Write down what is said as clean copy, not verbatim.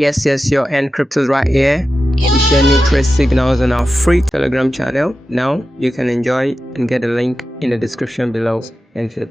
Yes, your Encrypt is right here. We share new trade signals on our free Telegram channel. Now you can enjoy and get a link in the description below. Thank you.